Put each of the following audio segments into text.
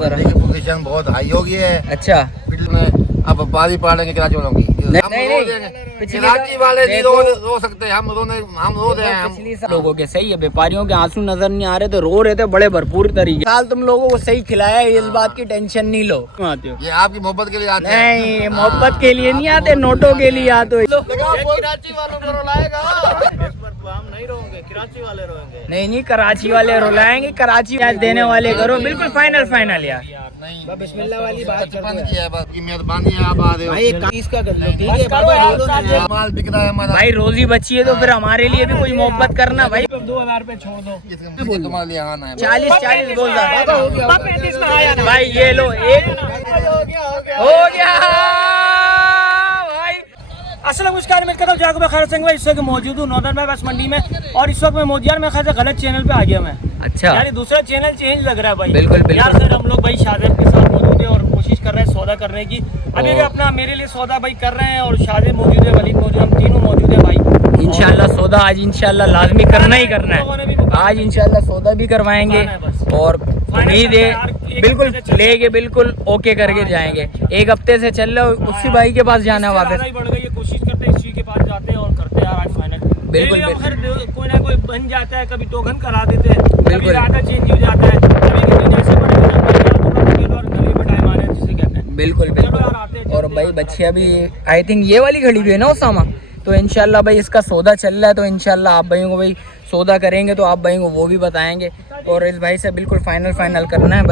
Position बहुत high हो गई है। अच्छा में अब बारी पा लेंगे कराची वालों की। कराची वाले नहीं रो सकते, हम रो रहे हैं। पिछली साल लोगों के सही है, व्यापारियों के आंसू नजर नहीं आ रहे थे, रो रहे थे बड़े भरपूर तरीके। साल तुम लोगों को सही खिलाया, इस बात की टेंशन नहीं लो। आते हो ये आपकी मोहब्बत के लिए आते हैं। नहीं, मोहब्बत के लिए नहीं आते, नोटों के लिए आते हो। कराची वालों को रुलाएगा, हम नहीं रोएंगे, कराची वाले रोएंगे। नहीं कराची वाले रुलाएंगे, कराची देने वाले करो बिल्कुल फाइनल यार। नहीं बिस्मिल्लाह वाली बात की है, बस की मेहरबानी है, आप आ रहे हो भाई। इसका कर लो, ठीक है, माल बिक रहा है हमारा भाई, रोजी बची है तो फिर हमारे लिए भी कुछ मोहब्बत करना भाई। 2000 पे छोड़ दो, तुम्हारे लिए आना है। 40 बोल रहा भाई, ये लो एक हो गया भाई। अस्सलाम नमस्कार, मैं कहता हूँ जागो खैर सिंह भाई, इस वक्त मौजूद हूँ नॉर्दर्न बाईपास मंडी में। और इस वक्त मैं मौजूद, यार मैं ख्याल से गलत चैनल पे आ गया मैं। अच्छा यार दूसरा चैनल चेंज लग रहा है भाई। बिल्कुल यार सर, हम लोग भाई शाहजेब के साथ मौजूद है और कोशिश कर रहे हैं सौदा करने की। अभी भी अपना मेरे लिए सौदा भाई कर रहे हैं और शाहजेब मौजूद है, वलीद मौजूद है, हम तीनों मौजूद है भाई। इंशाल्लाह सौदा आज इंशाल्लाह लाजमी करना ही करना है। आज इंशाल्लाह सौदा भी करवाएंगे और उम्मीद है बिल्कुल लेके बिल्कुल ओके करके जाएंगे। एक हफ्ते से चल रहा है, उसी भाई के पास जाना है वापस। बढ़ गई है, कोशिश करते हैं इसी के पास जाते हैं और करते हैं यार आज फाइनल। बिल्कुल कोई ना कोई बन जाता है, कभी टोकन करा देते हैं, कभी बिल्कुल। डाटा चेंज हो जाता है, कभी जैसे जिसे कहते हैं। बिल्कुल और भाई बच्चियाँ भी आई थिंक ये वाली खड़ी हुई है ना उसामा, तो इंशाल्लाह भाई इसका सौदा चल रहा है, तो इंशाल्लाह आप भाइयों को भाई सौदा करेंगे तो आप भाइयों को वो भी बताएंगे। और इस भाई से बिल्कुल फाइनल करना है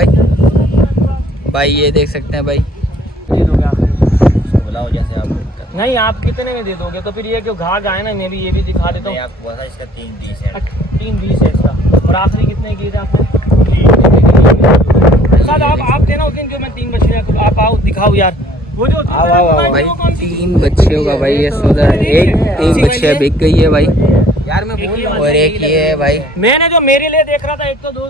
भाई। ये देख सकते हैं भाई, दे दोगे बुलाओ जैसे आप। नहीं, आप कितने में दे दोगे? तो फिर ये क्यों घाघ आए ना, मैं भी ये भी दिखा देता हूँ। आपको बोला इसका 320 है। 320 है इसका। और आखिरी कितने किए थे आपने? सर आप देना उस दिन जो मैं 3 बच्चे, आप आओ दिखाओ यार वो जो भाई 3 बच्चियों का भाई ये सौदा है। एक बच्चिया बिक गई है भाई यार, मैं बोल रहा हूं। और एक ये है भाई, मैंने जो मेरे लिए देख रहा था, एक तो 2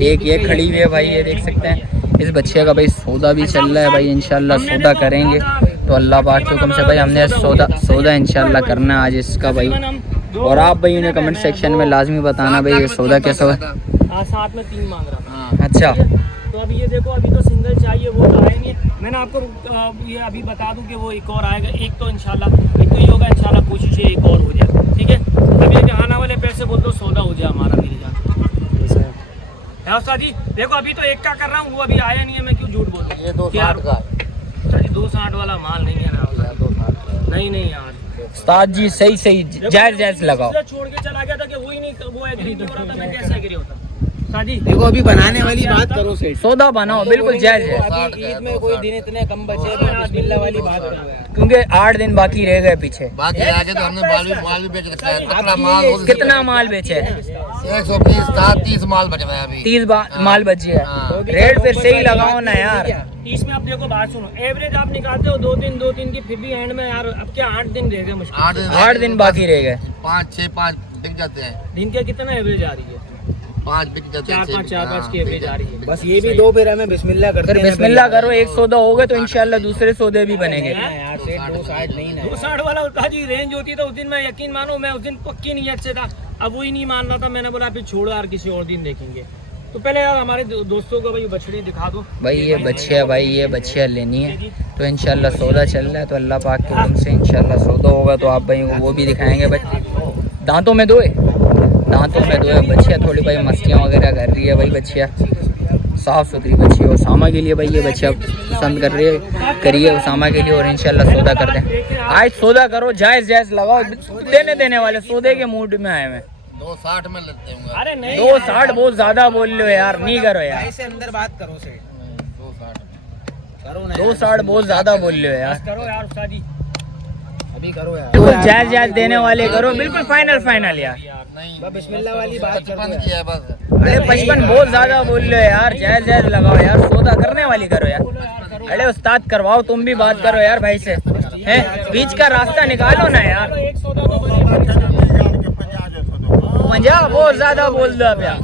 एक ये खड़ी हुई है भाई। ये देख सकते हैं इस बच्चे का भाई सौदा भी चल रहा है भाई। इंशाल्लाह सौदा करेंगे तो अल्लाह पाक के हुक्म से भाई हमने सौदा इंशाल्लाह करना है आज इसका भाई। और आप भाई उन्हें कमेंट सेक्शन में लाजमी बताना भाई ये सौदा कैसा हुआ। साथ में 3 मांग रहा था। अच्छा, तो अभी ये देखो, अभी तो सिंगल चाहिए, वो तो आएंगे। मैंने आपको ये अभी बता दूं कि वो एक और आएगा। एक तो इंशाल्लाह एक तो ये होगा, इंशाल्लाह कोशिश है एक और हो जाए, ठीक है। अभी ये आने वाले पैसे बोल दो सौदा हो जाए हमारा, मेरी जान जी। देखो अभी तो एक का कर रहा हूँ, वो अभी आया नहीं है, मैं क्यों झूठ बोलूँ। ये 260 का है 260 वाला माल नहीं है ना। 260 नहीं यार उस्ताद जी सही जायज लगाओ। छोड़ के चला गया था कि वही नहीं, वो एग्री नहीं हो रहा था, मैं कैसे एग्री होता। देखो अभी बनाने वाली बात करो, सौदा बनाओ बिल्कुल जायज है। अभी ईद में कोई दिन इतने कम बचे, बिस्मिल्लाह वाली बात क्योंकि 8 दिन बाकी रह गए पीछे। बाकी आगे तो हमने माल भी बेच रखा है। तकड़ा माल कितना माल बेचे है? 120 30 माल बच रहा है अभी। 30 माल बची है। रेट फिर सही लगाओ ना यार। इसमें आप देखो, बात सुनो, एवरेज आप निकालते हो 2 दिन की, फिर भी एंड में यार अब क्या 8 दिन रह गए मुश्किल। 8 दिन बाकी रह गए। 5 बिक जाते हैं। दिन के कितना एवरेज आ रही है? 5 बिक जाते हैं। 4-5 की एवरेज आ रही है। बस ये भी 2 पेरा में बिस्मिल्लाह करते हैं। फिर बिस्मिल्लाह करो, एक सौदा हो गए तो इंशाल्लाह दूसरे सौदे भी बनेंगे। 260 वाला उस्ताद जी रेंज होती है तो उस दिन मैं यकीन मानो, मैं उस दिन पक्की नीयत से था, अब वही नहीं मान रहा था। मैंने बोला फिर छोड़ो यार, किसी और दिन देखेंगे। तो पहले यार हमारे दोस्तों को भाई बछड़ी दिखा दो भाई। ये बच्चियाँ लेनी है तो इंशाल्लाह सौदा चल रहा है, तो अल्लाह पाक के हुक्म से इंशाल्लाह सौदा होगा तो आप भाई वो भी दिखाएंगे भाई। दांतों में दो है बच्चियाँ, थोड़ी भाई मस्तियाँ वगैरह कर रही है भाई। बच्चियाँ साफ़ सुथरी बच्ची है। उसामा के लिए भाई ये बच्चियाँ पसंद कर रही है, करिए उसामा के लिए और इंशाल्लाह सौदा करते हैं। आज सौदा करो, जायज़ लगाओ। देने वाले सौदे के मूड में आए हैं। 260 में लेते होंगे। अरे नहीं 260 बहुत ज्यादा बोल रहे हो यार, नहीं करो यार। इससे अंदर बात करो से 260 बहुत ज्यादा बोल रहे हो यार। करो यार उस्ताद जी, अभी करो यार। बिल्कुल जायज देने वाले करो, बिल्कुल फाइनल यार। नहीं बिस्मिल्लाह वाली बात 55 की है बस। अरे 55 बहुत ज्यादा बोल रहे हो यार, जायज लगाओ यार, सौदा करने वाली करो यार। अरे उस्ताद करवाओ, तुम भी बात करो यार भाई से, हैं बीच का रास्ता निकालो ना यार। 50 बहुत ज्यादा बोल दो अब यार।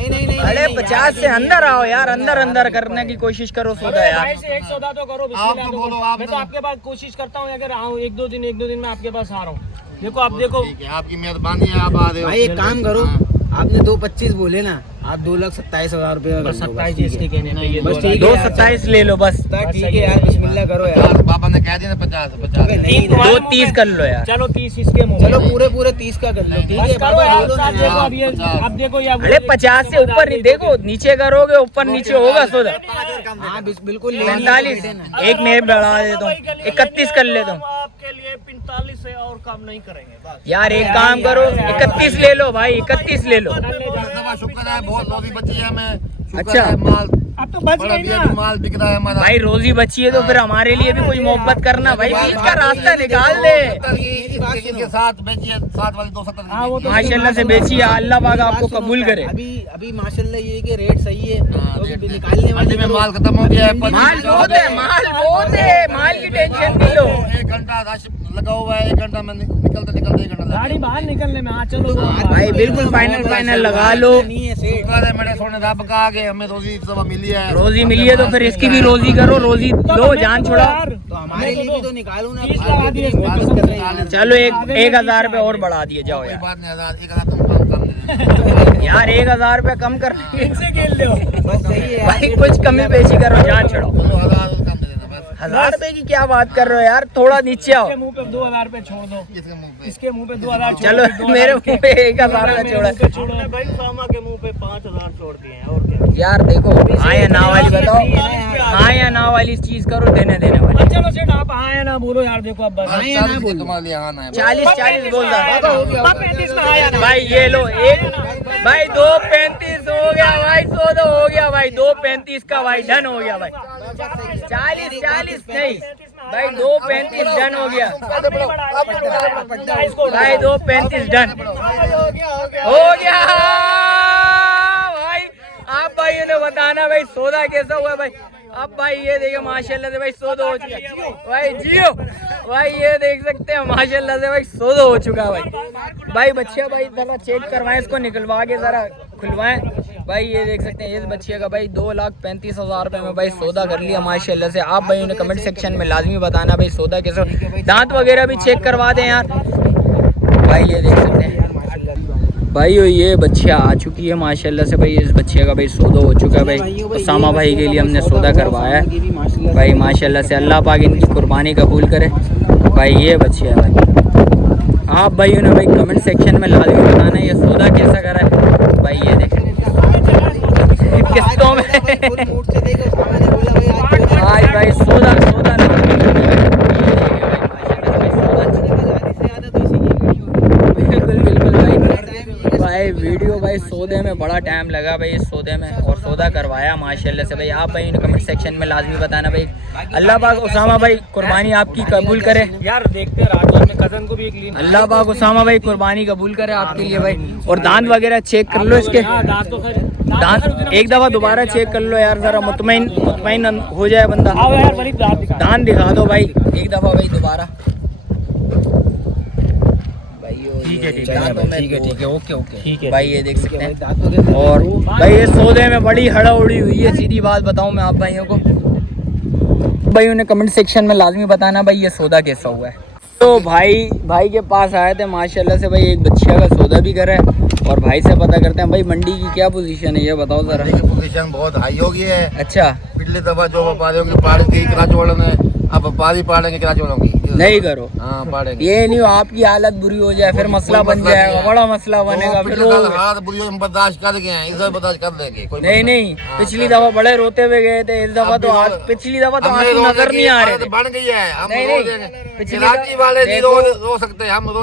नहीं अरे 50 से अंदर आओ यार, अंदर करने की कोशिश करो सौदा यार। एक सौदा तो करो, मैं तो आपके पास कोशिश करता हूँ, अगर आऊँ एक दो दिन में आपके पास आ रहा हूँ। देखो आप देखो, आपकी मेहरबानी है, आप आ रहे हो। भाई एक काम करो, आपने 2,25 बोले ना, आप 2,27,000 रुपये बस 27 इसके कहने पे ये बस ठीक है। 2,27 ले लो बस। ठीक है यार, बिस्मिल्लाह करो यार। यार पापा ने कह दिया ना 50 नहीं, 2,30 कर लो यार। चलो 30 इसके मुंह चलो में। पूरे 30 का कर लो। ठीक बस है करो बाबा, यार, बोलो ना देखो यार। अब ये अब देखो यार अरे 50 से ऊपर नहीं, देखो नीचे करोगे ऊपर नीचे होगा सौदा। हाँ बिल्कुल लेनी है तो 45 बेटे ना। एक मैं बढ़ा देता हूँ, 31 कर लेता हूँ। आपके लिए 45 से और कम नहीं करेंगे बस। यार एक काम करो 31 ले लो भाई, 31 ले लो। शुक्र है बहुत रोजी बची है हमें। शुक्र अच्छा। है, माल अब तो बच बड़ा गई भी ना। अभी माल बिक रहा है हमारा। भाई रोजी बची है तो फिर हमारे लिए भी कोई मोहब्बत करना भाई, बीच का रास्ता निकाल दे। के साथ बेचिए, 7 वाली 270 हाँ, वो तो माशाल्लाह से बेचिए, अल्लाह पाक आपको कबूल करे। अभी माशाल्लाह ये कि रेट सही है, तो रेट अभी निकालने वाले में माल खत्म हो गया है। माल बहुत है, माल बहुत है, माल की टेंशन नहीं लो। 1 घंटा रश लगा हुआ है, 1 घंटा में निकलते 1 घंटा गाड़ी बाहर निकलने में। हाँ चलो भाई बिल्कुल फाइनल लगा लो। नहीं है सेठ। शुक्र है मेरे सोने रब का आगे हमें रोजी सब मिली है। रोजी मिली है तो फिर इसकी भी रोजी करो, रोजी लो, जान छोड़ो। तो हमारे लिए भी तो निकालो ना। 30 लगा दिए इसमें, बात कसम कर से। रहे हैं। चलो 1,000 रुपए और बढ़ा दिए जाओ कोई यार। बात नहीं, 1,000 तुम कम दे देना। यार 1,000 रुपए कम कर, इनसे खेल लो। बस सही है यार। भाई कुछ कमी पेशी करो, जान छोड़ो। चलो 1,000 कम दे देना बस। 1,000 रुपए की क्या बात कर रहे हो यार, थोड़ा नीचे आओ। इसके मुंह पे 2,000 रुपए छोड़ दो। किसके मुंह पे? इसके मुंह पे 2,000 छोड़ चलो दो, 2,000 मेरे इसके। मुंह पे 1,000 का छोड़ा। छोड़ो भाई, सामा के मुंह पे 5,000 छोड़ दिए हैं और क्या। यार देखो हाँ या ना वाली बताओ, हाँ या ना वाली चीज करो, देने वाली। चलो सेठ आप हाँ या ना बोलो यार, देखो अब बस। हाँ या ना 40 बोलो। तुम्हारे लिए हाँ ना है। 40 बोल रहा हो गया। 35 में आया ना। भाई ये लो एक, भाई 2,35 हो गया भाई, 100 हो गया भाई, 2,35 का भाई डन हो गया भाई। 40 नहीं भाई, 2,35 डन हो गया भाई, 2,35 डन हो गया भाई। आप भाइयों ने बताना भाई सौदा कैसा हुआ भाई। अब भाई ये देखिए माशाल्लाह से भाई सौदा हो चुका है भाई, जियो भाई ये देख सकते हैं माशाल्लाह से भाई सौदा हो चुका है भाई। बच्चिया भाई जरा चेक करवाएं, इसको निकलवा के जरा खुलवाएं भाई। ये देख सकते हैं इस बच्चे का भाई 2,35,000 रुपए में भाई सौदा कर लिया माशाल्लाह से। आप भाई उन्हें कमेंट सेक्शन में लाजमी बताना भाई सौदा कैसा। दांत वगैरह भी चेक करवा दें यार भाई। ये देख सकते हैं भाई ये बच्चिया आ चुकी है माशाल्लाह से भाई। इस बच्चे का भाई सौदा हो चुका है भाई। उसामा भाई के लिए हमने सौदा करवाया है भाई माशाल्लाह से। अल्लाह पाक इनकी कुर्बानी कबूल करे भाई। ये बच्चिया भाई, आप भाई उन्हें भाई कमेंट सेक्शन में लाजमी बताना ये सौदा कैसा करा है भाई। ये देख किस्तों में आज भाई सौदा बिल्कुल भाई वीडियो भाई सौदे में बड़ा टाइम लगा भाई इस सौदे में, और सौदा करवाया माशाल्लाह से भाई। आप भाई कमेंट सेक्शन में लाजमी बताना भाई। अल्लाह पाक उसामा भाई कुर्बानी आपकी कबूल करे यार देखते हैं रात में कजन को भी एक लीन। अल्लाह पाक उसामा भाई कुर्बानी कबूल करे आपके लिए भाई। और दांत वगैरह चेक कर लो इसके, दांत तो खैर दांत एक दफ़ा दोबारा चेक कर लो यार, जरा मुतमईन हो जाए बंदा। आओ यार बड़ी दांत दिखा। दांत दिखा दो भाई एक दफ़ा भाई दोबारा। ठीक है ओके भाई ये देख सकते हैं। और भाई ये सौदे में बड़ी हड़ाउड़ी हुई है, सीधी बात बताऊं मैं आप भाइयों को। भाई उन्हें कमेंट सेक्शन में लाजमी बताना भाई ये सौदा कैसा हुआ है। तो भाई के पास आए थे माशाल्लाह से भाई, एक बच्चिया का सौदा भी करा है। और भाई से पता करते हैं भाई मंडी की क्या पोजीशन है, ये बताओ जरा। पोजीशन बहुत हाई हो गई है। अच्छा पिछली दफा जो व्यापारियों की पाड़ी थी कराची वालों ने, अब व्यापारी पाड़ेंगे कराची वालों की नहीं करो। हाँ पाड़ेंगे। ये नहीं हो आपकी हालत बुरी हो जाए फिर मसला बन जाएगा, बड़ा मसला बनेगा फिर। हाथ बुरी हम बर्दाश्त कर गए हैं, इस बार बर्दाश्त कर लेंगे। कोई नहीं पिछली दफा बड़े रोते हुए गए थे, इस दफा तो पिछली दफा तो आंसू नजर नहीं आ रहे थे। बन गई है, हम नहीं, रो नहीं, देंगे। पिछली कराची वाले नहीं रो सकते, हम रो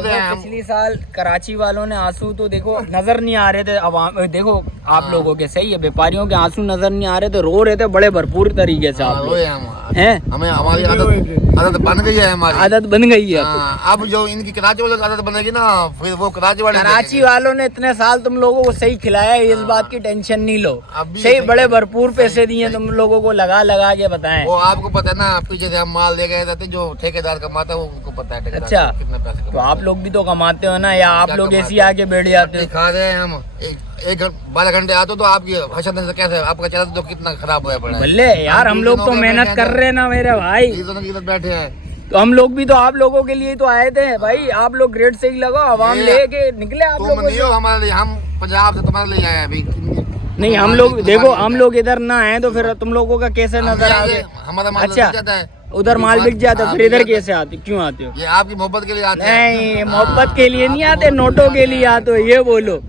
रहे हैं। पिछली साल कराची वालों ने आंसू तो देखो नजर नहीं आ रहे थे। अब देखो आप लोगों के सही है, व्यापारियों के आंसू नजर नहीं आ रहे थे, रो रहे थे बड़े भरपूर तरीके से। आप लोग हैं, हमें हमारी आदत बन गई है, हमारी आदत बन गई है। अब जो इनकी कराची वालों की आदत बनेगी ना, फिर वो कराची वालों ने इतने साल तुम लोगों को सही खिलाया, इस बात की टेंशन नहीं लो। सही बड़े भरपूर पैसे दिए तुम लोगों को, लगा के बताएं। वो आपको पता है ना, पीछे से हम माल दे गए थे, जो ठेकेदार कमाता है वो उनको पता है ठेकेदार अच्छा कितने पैसे तो आप लोग भी तो कमाते हो ना, या आप लोग ऐसी आके बैठ जाते हो? खा रहे हैं हम 12 घंटे आते तो आपकी भाषण से कैसे आपका चेहरा तो कितना खराब हुआ पड़ा है। भले यार हम लोग तो मेहनत कर रहे हैं ना मेरे भाई। बैठे हैं तो हम लोग भी तो आप लोगों के लिए तो आए थे भाई, आप लोग रेट सही लगाओ, आवाम लेके निकले आप तुम लोग। नहीं हो हमारे लिए, हम पंजाब से तुम्हारे लिए आए हैं अभी। नहीं हम लोग देखो, हम लोग इधर ना आए तो फिर तुम लोगों का कैसे नजर आ गए? हमारा माल अच्छा, बिक जाता है, उधर माल बिक जाता है, फिर इधर कैसे आते, क्यों आते हो? ये आपकी मोहब्बत के लिए आते हैं। नहीं मोहब्बत के लिए नहीं आते, नोटों के लिए आते हो, ये बोलो।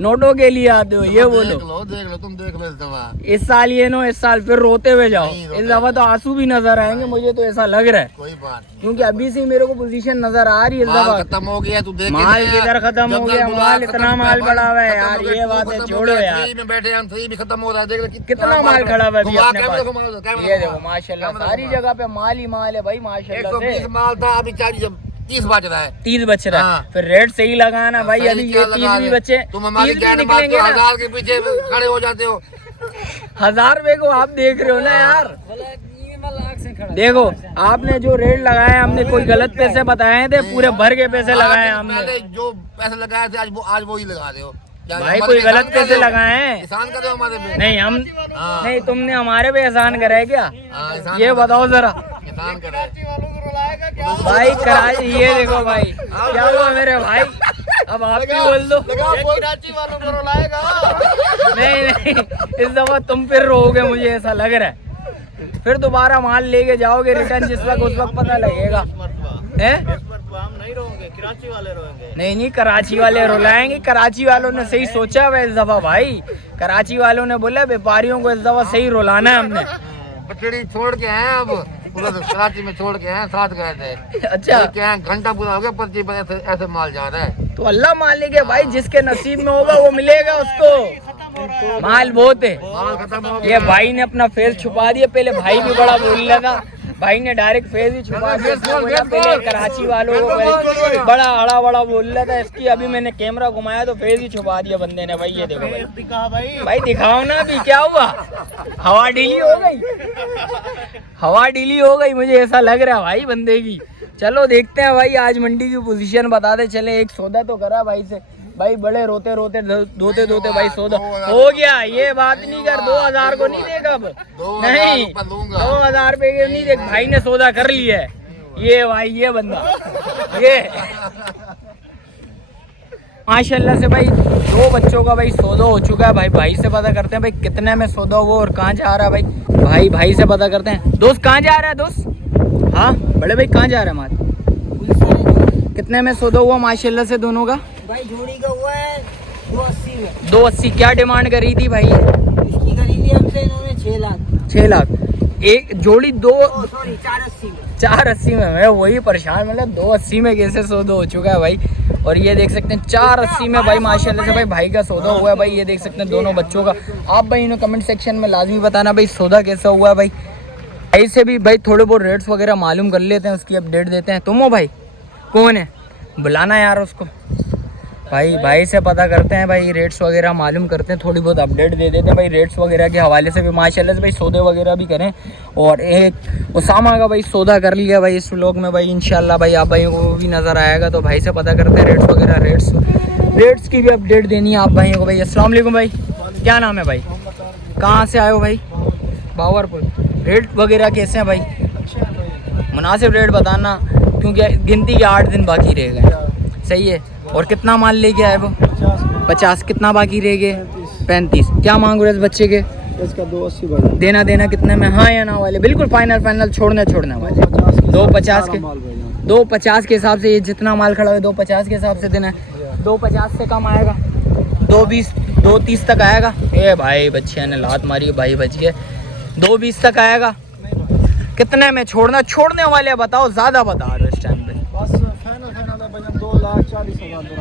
नोटों के लिए आते हो, ये बोलो। देख लो तुम, देख लो इस दफा। इस साल ये नो, इस साल फिर रोते हुए जाओ। नहीं, रोते इस दफा तो आंसू भी नजर आएंगे, मुझे तो ऐसा लग रहा है, कोई बात नहीं, क्योंकि अभी से ही मेरे को पोजीशन नजर आ रही है इस माल दफा। खत्म हो गया, तू देख माल किधर खत्म हो गया? माल इतना माल पड़ा हुआ है यार, ये बात है, छोड़ो यार। 3 में बैठे हम, 3 भी खत्म हो रहा है, देख कितना माल खड़ा हुआ है अभी अपने पास। पास। ये देखो माशाल्लाह, सारी जगह पे माल ही माल है भाई माशाल्लाह से। 120 माल था, अभी 30 बच रहा है। 30 बच रहा है, हाँ। फिर रेट सही लगाना भाई, अभी ये 30 भी बच्चे, तुम हमारी 30 भी ज्ञान बात निकलेंगे तो ना। 1000 के पीछे खड़े हो जाते हो। 1000 रुपए को आप देख रहे हो ना यार। देखो आपने जो रेट लगाए, हमने कोई गलत पैसे बताए थे? पूरे भर के पैसे लगाए हमने। पहले जो पैसे लगाए थे आज वो ही लगा रहे हो भाई, कोई गलत पैसे लगाए हैं? एहसान कर दो हमारे पे। नहीं हम हाँ। नहीं, तुमने हमारे पे एहसान करा है क्या? हाँ, एहसान ये करो। बताओ जरा एहसान करे। भाई। कराची ये देखो भाई, क्या हुआ मेरे भाई, अब आप भी बोल दो। कराची वालों को रुलाएगा। नहीं इस दफा तुम फिर रोओगे, मुझे ऐसा लग रहा है। फिर दोबारा माल लेके जाओगे रिटर्न, जिस वक्त उस वक्त पता लगेगा। हैं? हम नहीं रोएंगे, कराची वाले रोएंगे। नहीं कराची वाले रुलाएंगे। कराची वालों ने सही सोचा है इस दफा भाई, कराची वालों ने बोला व्यापारियों को इस दफा सही रुलाना है हमने। बकरी छोड़ के आए अब, पूरा कराची में छोड़ के आए, साथ गए थे। अच्छा, क्या घंटा पूरा हो गया, पर्ची पर ऐसे माल जा रहा है। तो अल्लाह मालिक है भाई, जिसके नसीब में होगा वो मिलेगा उसको। माल बहुत है। माल खत्म हो ये गया। भाई ने अपना फेस छुपा दिया, पहले भाई भी बड़ा बोल रहा था, भाई ने डायरेक्ट फेस ही छुपा दिया। इसने बोला पहले कराची वालों को भाई बड़ा अड़ा बड़ा बोल रहा था इसकी, अभी मैंने कैमरा घुमाया तो फेस ही छुपा दिया बंदे ने। भाई ये देखो भाई, दिखा भाई दिखाओ ना, अभी क्या हुआ? हवा ढीली हो गई, हवा ढीली हो गई, मुझे ऐसा लग रहा है भाई बंदे की। चलो देखते हैं भाई, आज मंडी की पोजीशन बताते चले। एक सौदा तो करा भाई से, भाई बड़े रोते रोते धोते धोते भाई सौदा हो गया। ये बात नहीं कर, 2000 को नहीं देगा अब, नहीं 2000 रुपए के नहीं देख, भाई ने सौदा कर लिया है। ये भाई ये बंदा ये माशाल्लाह से भाई 2 बच्चों का भाई सौदा हो चुका है। भाई से पता करते हैं भाई कितने में सौदा हुआ और कहाँ जा रहा है भाई। भाई से पता करते हैं। दोस्त कहाँ जा रहा है दोस्त? हाँ बड़े भाई कहाँ जा रहा है माल? कितने में सौदा हुआ माशाल्लाह से दोनों का? भाई जोड़ी का हुआ है 280 में। 280 क्या डिमांड करी थी भाई? इसकी खरीदी हमसे इन्होंने 6 लाख। 6 लाख एक जोड़ी। 480 में। मैं वही परेशान, मतलब 280 में कैसे सौदा हो चुका है भाई। और ये देख सकते हैं 480 में भाई माशाल्लाह से भाई का सौदा हुआ है भाई। ये देख सकते हैं दोनों बच्चों का। आप भाई इन्हें कमेंट सेक्शन में लाजमी बताना भाई सौदा कैसा हुआ है भाई। ऐसे भी भाई थोड़े बहुत रेट्स वगैरह मालूम कर लेते हैं, उसकी अपडेट देते हैं। तुम हो भाई? कौन है? बुलाना यार उसको। भाई से पता करते हैं भाई, रेट्स वगैरह मालूम करते हैं, थोड़ी बहुत अपडेट दे देते हैं भाई रेट्स वगैरह के हवाले से भी माशाल्लाह से भाई सौदे वगैरह भी करें। और एक उसामा का भाई सौदा कर लिया भाई इस व्लॉग में भाई, इंशाल्लाह भाई आप भाई को भी नज़र आएगा। तो भाई से पता करते हैं रेट्स वगैरह, रेट्स की भी अपडेट देनी है आप भाइयों को भाई। अस्सलाम वालेकुम भाई, क्या नाम है भाई? कहाँ से आए हो भाई? बावरपुर। रेट वगैरह कैसे हैं भाई? मुनासिब रेट बताना, क्योंकि गिनती के 8 दिन बाकी रह गए। सही है। और कितना माल लेके आए वो? 50। कितना बाकी रह गए? 35। क्या मांग रहे इस बच्चे के? इसका 280 भाई। देना कितने में? हाँ या ना वाले? बिल्कुल फाइनल छोड़ने वाले। 250 के 250 के हिसाब से, ये जितना माल खड़ा है 250 के हिसाब से देना है। 250 से कम आएगा? 220 230 तक आएगा? ए भाई बच्चे ने लात मारी भाई, बचिए 220 तक आएगा। कितने में छोड़ने वाले बताओ, ज्यादा बता रहे इस टाइम पे।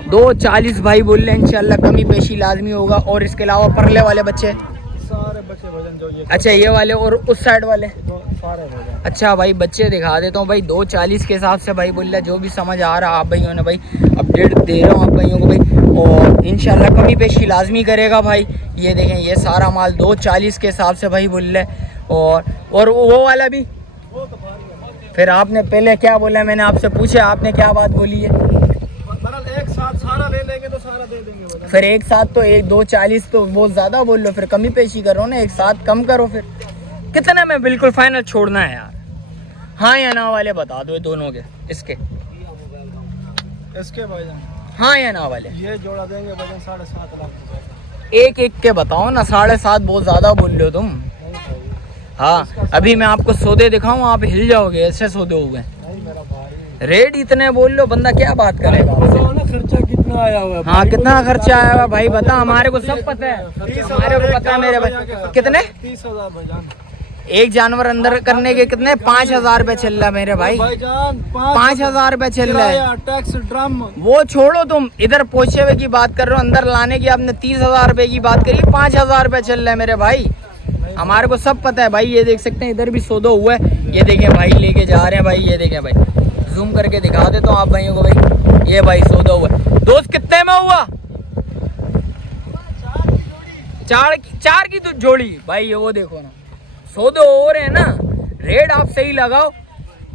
240 भाई बोल रहे हैं। इंशाल्लाह कमी पेशी लाजमी होगा। और इसके अलावा परले वाले बच्चे सारे बच्चे भजन जो ये अच्छा ये वाले और उस साइड वाले सारे भजन। अच्छा भाई बच्चे दिखा देता हूँ भाई। 240 के हिसाब से भाई बोल रहा है, जो भी समझ आ रहा आप भाइयों ने भाई अपडेट दे रहा हूँ आप भाइयों को भाई। और इंशाल्लाह कमी पेशी लाजमी करेगा भाई। ये देखें ये सारा माल 240 के हिसाब से भाई बोल रहा है। और वो वाला भी। फिर आपने पहले क्या बोला? मैंने आपसे पूछा, आपने क्या बात बोली है? एक साथ सारा ले लेंगे तो सारा दे देंगे। फिर एक साथ तो 240 तो बहुत ज़्यादा बोल लो, फिर कमी पेशी करो ना, एक साथ कम करो। फिर कितने में बिल्कुल फाइनल छोड़ना है यार? हाँ या ना वाले बता दो ये दोनों के, इसके भाईजान हाँ या ना वाले। ये जोड़ा देंगे भाईजान 7.5 लाख रुपए। एक एक के बताओ ना, 7.5 बहुत ज्यादा बोल रहे हो तुम। हाँ अभी मैं आपको सौदे दिखाऊं, आप हिल जाओगे, ऐसे सौदे हुए। रेट इतने बोल लो, बंदा क्या बात करेगा आपसे। खर्चा कितना आया हुआ है? हाँ कितना खर्चा आया हुआ भाई बता, हमारे को सब पता है, हमारे को पता है मेरे भाई। कितने? 30,000 भाईजान। एक जानवर अंदर करने के कितने? 5,000 रुपए चल रहा है मेरे भाई, भाईजान 5,000 रुपए चल रहा है। टैक्स ड्रम वो छोड़ो, तुम इधर पहुंचे हुए की बात कर रहे हो, अंदर लाने की आपने 30,000 रुपए की बात करी, 5,000 रुपए चल रहा है मेरे भाई, हमारे को सब पता है भाई। ये देख सकते हैं इधर भी सौदा हुआ है, ये देखें भाई लेके जा रहे हैं भाई, ये देखें भाई, जूम करके दिखा देता हूँ आप भाइयों को भाई, ये भाई सौदा हुआ है। दोस्त कितने में हुआ? 4 की तो जोड़ी भाई, ये वो देखो ना, सौदे हो रहे हैं ना, रेट आप सही लगाओ,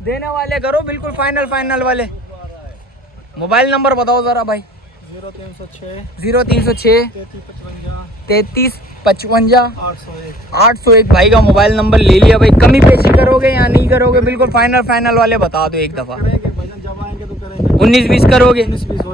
देने वाले करो बिल्कुल फाइनल वाले। मोबाइल नंबर बताओ जरा भाई। 0306 3355 801 भाई का मोबाइल नंबर ले लिया भाई। कमी पेशी करोगे या नहीं करोगे? बिल्कुल फाइनल वाले बता दो एक दफा। 19-20 करोगे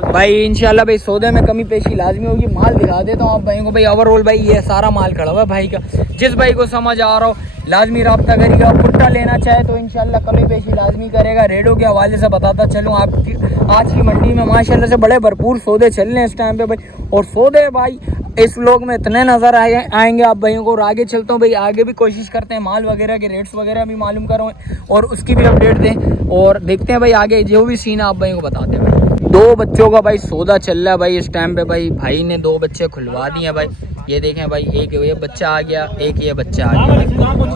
भाई इंशाल्लाह भाई, सौदे में कमी पेशी लाजमी होगी। माल दिखा देता हूँ आप भाइयों को भाई, ओवरऑल भाई ये सारा माल खड़ा हुआ है भाई का। जिस भाई को समझ आ रहा हो लाजमी रब्ता करिएगा, कुट्टा लेना चाहे तो इंशाल्लाह कमी पेशी लाजमी करेगा। रेडो के हवाले से बताता चलूँ आपकी, आज की मंडी में माशाल्लाह से बड़े भरपूर सौदे चल रहे हैं इस टाइम पे भाई, और सौदे भाई इस व्लॉग में इतने नज़र आएंगे आप भाइयों को। और आगे चलता हूँ भाई, आगे भी कोशिश करते हैं माल वगैरह के रेट्स वगैरह भी मालूम करो और उसकी भी अपडेट दें, और देखते हैं भाई आगे जो भी सीन है आप भाइयों को बताते हैं भाई। 2 बच्चों का भाई सौदा चल रहा है भाई इस टाइम पे भाई ने 2 बच्चे खुलवा दिए भाई, ये देखें भाई, एक ये बच्चा आ गया, एक ये बच्चा आ गया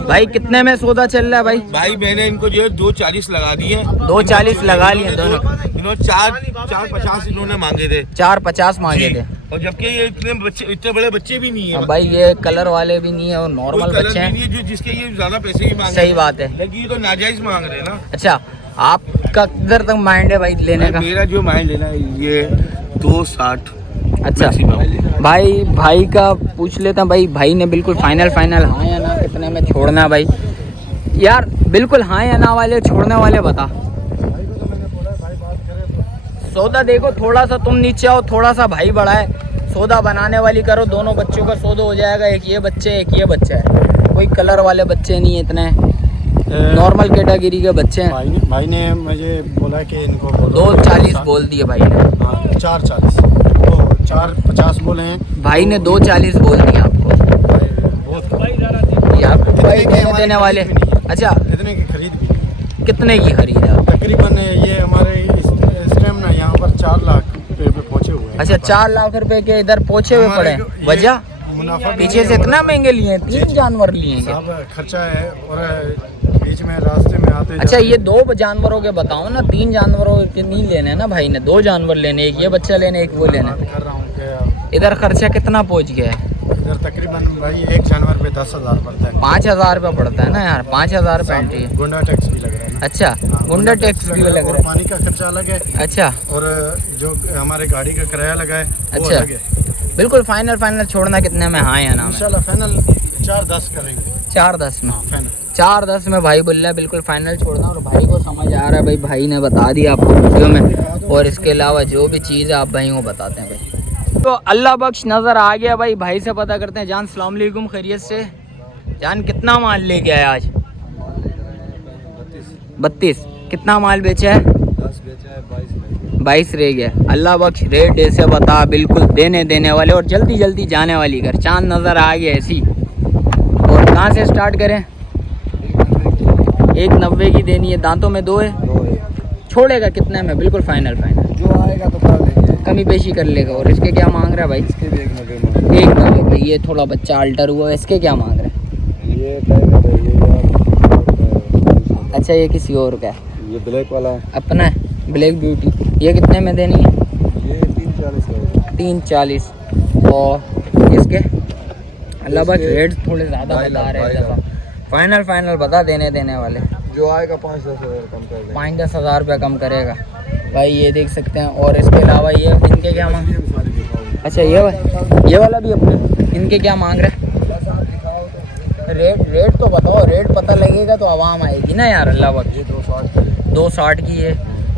भाई। कितने में सौदा चल रहा है भाई? भाई मैंने इनको जो है 240 लगा दिए, 240 लगा लिए दोनों। इन्होंने 450 इन्होंने मांगे थे, 450 मांगे थे, और जबकि ये इतने बड़े बच्चे भी नहीं है भाई, ये कलर वाले भी नहीं है और नॉर्मल बच्चे हैं जो जिसके ये ज्यादा पैसे भी मांगे। सही बात है, लेकिन ये तो नाजायज मांग रहे हैं ना। अच्छा आपका किधर तक माइंड है भाई लेने का? मेरा जो माइंड लेना है ये 260। अच्छा भाई का पूछ लेता हूँ भाई ने बिल्कुल फाइनल हाँ या ना कितने में छोड़ना है भाई? यार बिल्कुल हाँ या ना वाले छोड़ने वाले बता। सौदा देखो, थोड़ा सा तुम नीचे आओ, थोड़ा सा भाई बड़ा है, सौदा बनाने वाली करो, दोनों बच्चों का सौदा हो जाएगा। एक ये बच्चा है, कोई कलर वाले बच्चे नहीं है, इतने नॉर्मल कैटेगरी के बच्चे हैं। भाई ने मुझे बोला कि इनको 240 बोल दिए भाई ने। 440 450 बोले हैं भाई ने 240 बोल दिया आपको। ये आपको भाई देने वाले। अच्छा कितने की खरीद भी? कितने की खरीद है? तकरीबन ये हमारे इस टाइम ना यहाँ पर 4 लाख रुपए पे पहुँचे हुए हैं। अच्छा 4 लाख रुपए के इधर पहुँचे हुए पड़े, वजह मुनाफा पीछे से इतना महंगे लिए हैं, 3 जानवर लिए हैं। खर्चा है और बीच में रास्ते में आते। अच्छा ये 2 जानवरों के बताओ ना, 3 जानवरों के नहीं लेने ना भाई ने, 2 जानवर लेने, एक ये बच्चा लेने, एक वो लेने। कर रहा हूँ कि इधर खर्चा कितना पहुँच गया है? इधर तकरीबन भाई एक जानवर पे 10,000 पड़ता है। 5,000 रुपये पड़ता है ना यार, 5,000 रुपये एंट्री है। गुंडा टैक्स भी लग रहा है। अच्छा गुंडा टैक्स भी लग रहा है, पानी का खर्चा अलग है। अच्छा और जो हमारे गाड़ी का किराया लगा है वो अच्छा अलग है। बिल्कुल फाइनल छोड़ना कितने में हाँ या ना? इंशाल्लाह फाइनल 410 करेंगे। 410 में? फाइनल 410 में भाई बोल रहा है बिल्कुल फाइनल छोड़ना, और भाई को समझ आ रहा है भाई, भाई ने बता दिया आपको वीडियो में, और इसके अलावा जो भी चीज़ है आप भाइयों को बताते हैं भाई। तो अल्लाह बख्श नज़र आ गया भाई से पता करते हैं। जान सलाम अलैकुम, खैरियत से? जान कितना माल लेके आया आज? 32। कितना माल बेचा है? 10 बेचा है, 22 रह गया। अल्लाह बख्श रेट ऐसे बता, बिल्कुल देने वाले और जल्दी जाने वाली कर। चांद नज़र आ गया ऐसी। और कहाँ से स्टार्ट करें? 190 की देनी है, दांतों में 2 है। छोड़ेगा कितने में? बिल्कुल फाइनल जो आएगा तो कर लेंगे, कमी पेशी कर लेगा। और इसके क्या मांग रहा है भाई? इसके भी 190 एक नब्बे भाई, ये थोड़ा बच्चा अल्टर हुआ है, इसके क्या मांग रहा है? ये कहेगा भाई ये अच्छा ये किसी और का है? ये ब्लैक वाला अपना है ब्लैक ब्यूटी। ये कितने में देनी है? ये 340 का। 340। और इसके अल्लाह बख्श रेट थोड़े ज़्यादा बता रहे हैं। फाइनल बता देने वाले। जो आएगा 5-10 हज़ार कम कर देंगे। 5-10 हज़ार रुपये कम करेगा भाई, ये देख सकते हैं। और इसके अलावा ये इनके क्या मांग? अच्छा ये वाला भी अपने, इनके क्या मांग रहे हैं? रेट तो बताओ, रेट पता लगेगा तो आवाम आएगी ना यार। अल्लाह वक्त ये 260 260 की है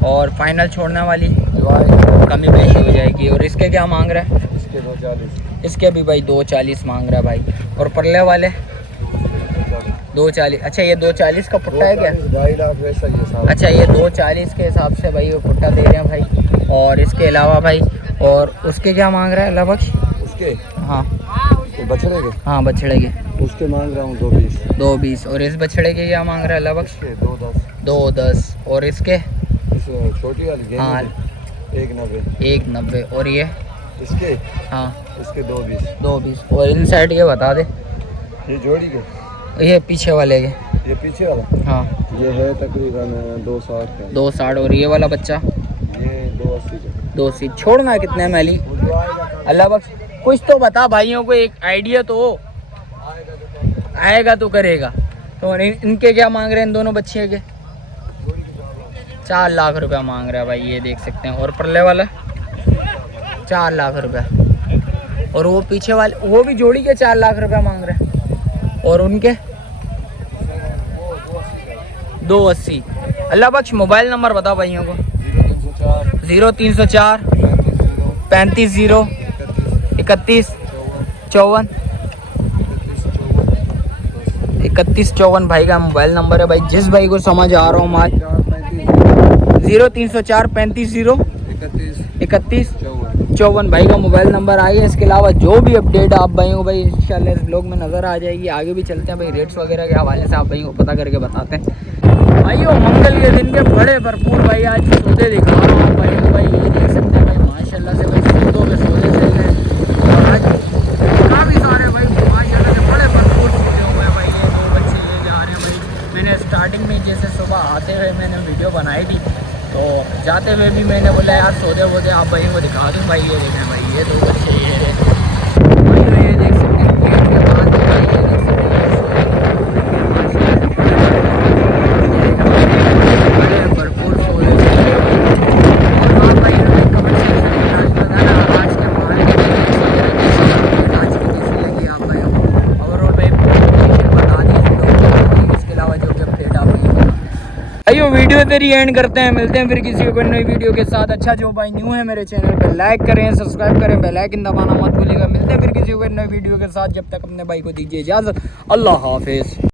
और फाइनल छोड़ने वाली दिवाई कमी पेशी हो जाएगी। और इसके क्या मांग रहा है? इसके 240 इसके भी भाई 240 मांग रहा है भाई। और परले वाले 240। अच्छा ये 240 का पुट्टा है क्या? 2.5 लाख वैसा ये साहब। अच्छा ये 240 के हिसाब से भाई वो पुट्टा दे रहे हैं भाई। और इसके अलावा भाई और उसके क्या मांग रहा है अल्लाह बख्श? उसके हाँ तो बछड़े के हाँ बछड़े के उसके मांग रहा हूँ 220 220। और इस बछड़े के क्या मांग रहा है अल्लाह बख्श? इसके 210 210। और इसके? इस छोटी वाली गेंद हाँ 190 190। और ये? इसके हाँ इसके 220 220। और इन साइड के बता दे, ये जोड़ी के ये पीछे वाले के? ये पीछे वाला हाँ ये है तकरीबन 260 का 260। और ये वाला बच्चा? ये 280 का 280। छोड़ना है कितने में अली? वो जो आएगा अल्लाह बख्श कुछ तो बता भाइयों को, एक आइडिया तो हो। आएगा तो करेगा। तो इनके क्या मांग रहे हैं इन दोनों बच्चे के? 4 लाख रुपया मांग रहा है भाई, ये देख सकते हैं। और परले वाला 4 लाख रुपया। और वो पीछे वाले वो भी जोड़ी के 4 लाख रुपया मांग रहे हैं। और उनके 280। अल्लाह बख्श मोबाइल नंबर बता भाइयों को। 0304 35 31 54 31 54 भाई का मोबाइल नंबर है भाई। जिस भाई को समझ आ रहा हूँ माल 0304 35 31 54 भाई का मोबाइल नंबर आ गया। इसके अलावा जो भी अपडेट आप भाइयों को भाई इंशाल्लाह इस ब्लॉग में नज़र आ जाएगी। आगे भी चलते हैं भाई, रेट्स वगैरह के हवाले से आप भाइयों को पता करके बताते हैं। भाइयों मंगल के दिन के बड़े भरपूर भाई आज सौदे दिखा रहा हूँ भाई को। भाई ये देख सकते हैं भाई माशाल्लाह से भाई सौदों के सौदे चल रहे हैं। और आज काफ़ी सारे भाई माशाल्लाह से बड़े भरपूर सौदे हुए हैं भाई। ये 2 बच्चे लेके आ रहे हैं भाई। मैंने स्टार्टिंग में जैसे सुबह आते हुए मैंने वीडियो बनाई थी, तो जाते हुए भी मैंने बोला यार सौदे वोदे आप भाई को दिखा दूँ भाई। ये देखें भाई ये 2 बच्चे ये भाई ये देख सकते हैं गेट के बाद भाई ये देख सकते हैं बड़े भरपूर सौदे। और आप भाई कमेंट सेक्शन में आज बताना आज के मार्केट में आज की कैसी लगी आप भाई को। ओवरऑल भाई बता दीजिए। इसके अलावा जो भी अपडेट आप भाइयों वीडियो तेरी एंड करते हैं। मिलते हैं फिर किसी को नई वीडियो के साथ। अच्छा जो भाई न्यू है मेरे चैनल पर लाइक करें, सब्सक्राइब करें, बेल आइकन दबाना मत भूलिएगा। मिलते हैं फिर किसी को नई वीडियो के साथ। जब तक अपने भाई को दीजिए इजाज़त। अल्लाह हाफिज़।